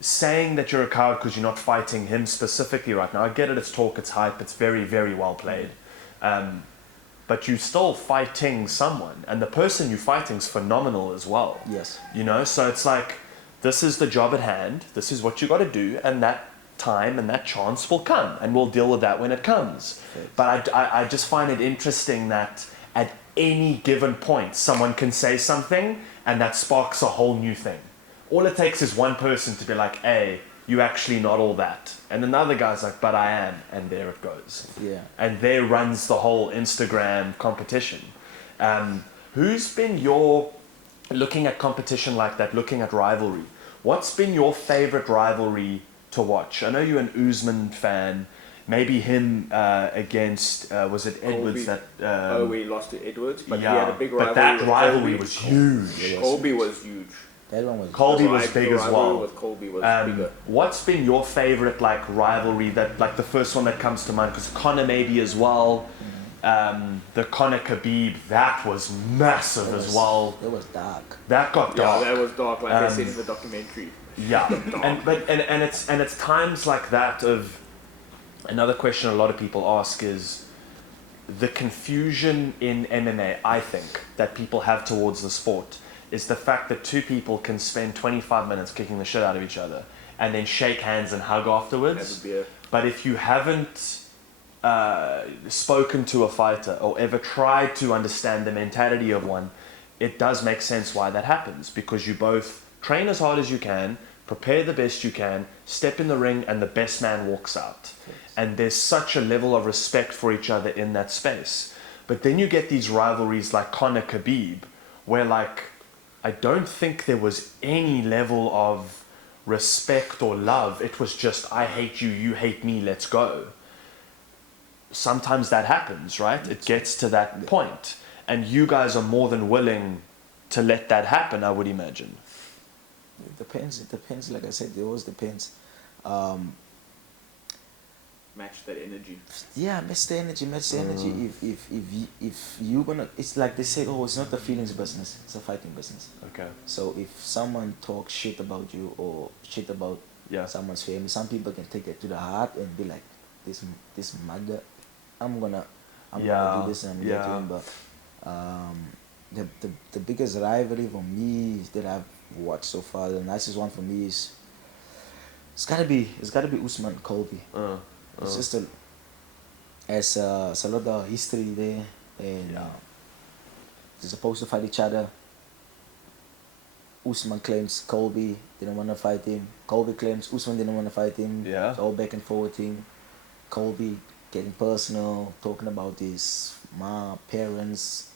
saying that you're a coward because you're not fighting him specifically right now. I get it, it's talk, it's hype, it's very, very well played. But you're still fighting someone, and the person you're fighting is phenomenal as well. Yes. You know, so it's like, this is the job at hand, this is what you got to do, and that time and that chance will come, and we'll deal with that when it comes. But I just find it interesting that at any given point, someone can say something and that sparks a whole new thing. All it takes is one person to be like, hey, you actually not all that. And another guy's like, but I am. And there it goes. Yeah. And there runs the whole Instagram competition. Who's been your, looking at competition like that, looking at rivalry, what's been your favorite rivalry to watch? I know you're an Usman fan. Maybe him against, was it Edwards? Colby. We lost to Edwards, but yeah, he had a big rivalry. But that rivalry Colby. was huge. Colby was huge. That one was Colby was big as well. With Colby was bigger. What's been your favorite like rivalry, that like the first one that comes to mind? Because Conor maybe as well. The Conor Khabib, that was massive as well. It was dark. That got dark. Yeah, that was dark, like they said in the documentary. Yeah, and it's times like that of. Another question a lot of people ask is the confusion in MMA, I think, that people have towards the sport is the fact that two people can spend 25 minutes kicking the shit out of each other and then shake hands and hug afterwards. But if you haven't spoken to a fighter or ever tried to understand the mentality of one, it does make sense why that happens, because you both train as hard as you can, prepare the best you can, step in the ring, and the best man walks out. And there's such a level of respect for each other in that space. But then you get these rivalries like Conor Khabib, where like, I don't think there was any level of respect or love. It was just, I hate you, you hate me, let's go. Sometimes that happens, right? It gets to that point. And you guys are more than willing to let that happen, I would imagine. It depends. Like I said, it always depends. Match that energy. Yeah, match the energy. If you gonna, it's like they say, oh, it's not a feelings business, it's a fighting business. Okay. So if someone talks shit about you or shit about someone's family, some people can take it to the heart and be like, this mother, I'm gonna do this and I'm gonna do it. But the biggest rivalry for me that I've watched so far, the nicest one for me is it's gotta be Usman Colby. It's just it's a lot of history there, and they're supposed to fight each other. Usman claims Colby didn't want to fight him. Colby claims Usman didn't want to fight him. Yeah. It's all back and forth thing. Colby getting personal, talking about his mom, parents.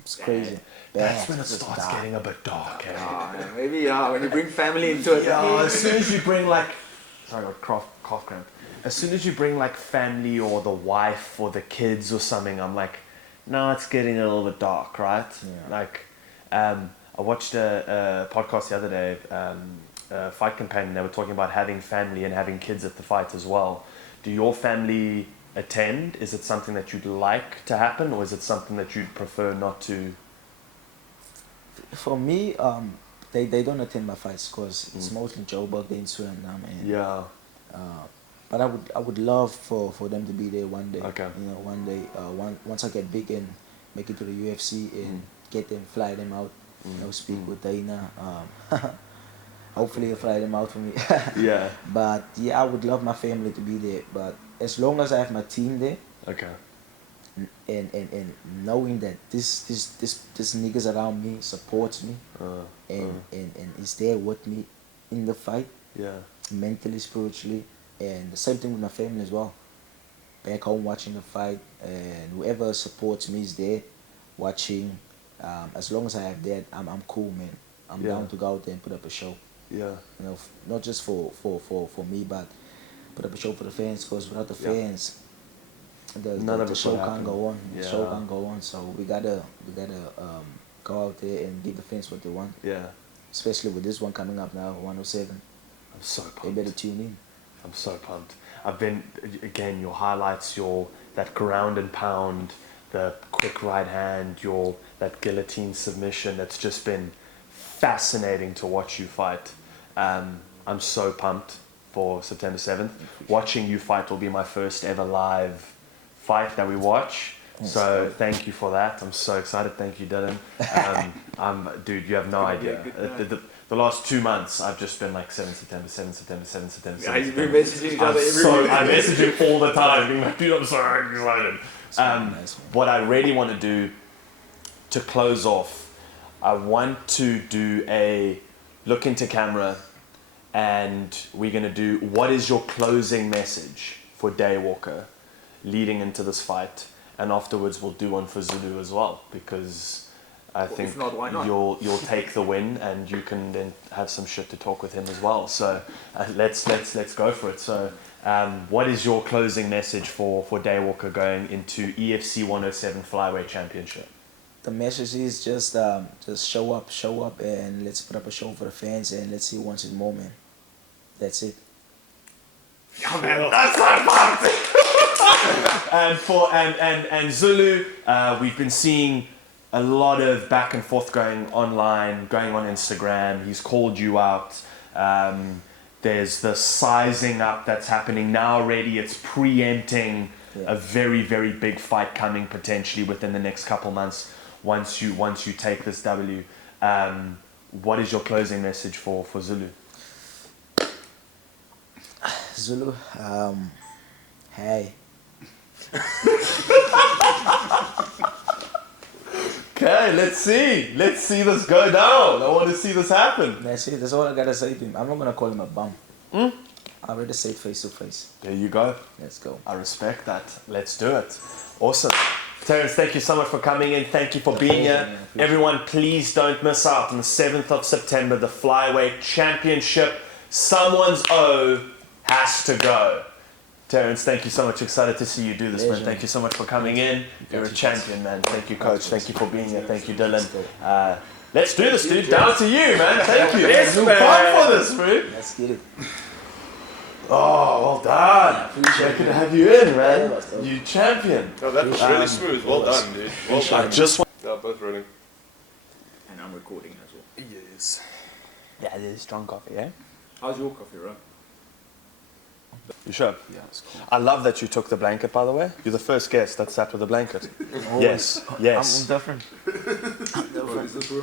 It's crazy. That's when it starts getting a bit dark. Maybe when you bring family into it. As soon as you bring like, sorry, I got cough cramp. As soon as you bring like family or the wife or the kids or something, I'm like, no, it's getting a little bit dark, right? Yeah. Like, I watched a podcast the other day, Fight Companion. They were talking about having family and having kids at the fight as well. Do your family attend? Is it something that you'd like to happen, or is it something that you'd prefer not to? For me, they don't attend my fights because it's mostly Joburg, in Suriname, and but I would love for them to be there one day. Okay. You know, one day, once I get big and make it to the UFC and get them, fly them out. You know, speak with Dana. Hopefully, he'll fly them out for me. Yeah. But yeah, I would love my family to be there. But as long as I have my team there. Okay. And knowing that this niggas around me supports me and is there with me in the fight. Yeah. Mentally, spiritually. And the same thing with my family as well. Back home watching the fight, and whoever supports me is there watching. As long as I have that, I'm cool, man. I'm down to go out there and put up a show. Yeah. You know, not just for me, but put up a show for the fans. Because without the fans, the show can't go on. The show can't go on. So we gotta go out there and give the fans what they want. Yeah. Especially with this one coming up now, 107. I'm so pumped. They better tune in. I'm so pumped. I've been, again, your highlights, that ground and pound, the quick right hand, that guillotine submission, that's just been fascinating to watch you fight. I'm so pumped for September 7th. Watching you fight will be my first ever live fight that we watch. So thank you for that. I'm so excited. Thank you, Dylan. Dude, you have no idea. the last 2 months, I've just been like 7 September, 7 September, 7 September, 7 Yeah, you've been September. messaging each other every week. I message him all the time, being like, dude, I'm so excited. What I really want to do to close off, I want to do a look into camera, and we're going to do what is your closing message for Daywalker leading into this fight, and afterwards we'll do one for Zulu as well, because I think if not, why not? you'll take the win, and you can then have some shit to talk with him as well. So let's go for it. So what is your closing message for Daywalker going into EFC 107 Flyweight Championship? The message is just show up, and let's put up a show for the fans, and let's see who wants it more, man. That's it. Yeah, man, that's not and Zulu, we've been seeing a lot of back and forth going online, going on Instagram. He's called you out. There's the sizing up that's happening now already. It's preempting a very, very big fight coming potentially within the next couple months once you take this W. What is your closing message for Zulu? Zulu, hey. Okay, let's see this go down. I want to see this happen. That's it. That's all I gotta say to him. I'm not gonna call him a bum. I already say it face to face. There you go. Let's go. I respect that. Let's do it. Awesome. Terence, thank you so much for coming in. Thank you for being here. Everyone, please don't miss out on the 7th of September, the Flyweight Championship. Someone's O has to go. Terence, thank you so much. Excited to see you do this, man. Thank you so much for coming in. You're a champion, man. Thank you, coach. Thank you for being here. Thank you, Dylan. Let's do this, dude. Down to you, man. Thank you. Yes, We'll man. fight for this, bro. Let's get it. Oh, well done. Good to have you in, man. You champion. No, that was really smooth. Well done, dude. Well done. I just want. Yeah, both rolling. And I'm recording as well. Yes. Yeah, there's strong coffee, yeah? How's your coffee, Ron? You sure? Yeah, it's cool. I love that you took the blanket, by the way. You're the first guest that sat with a blanket. Yes, yes. I'm different. What is this, bro?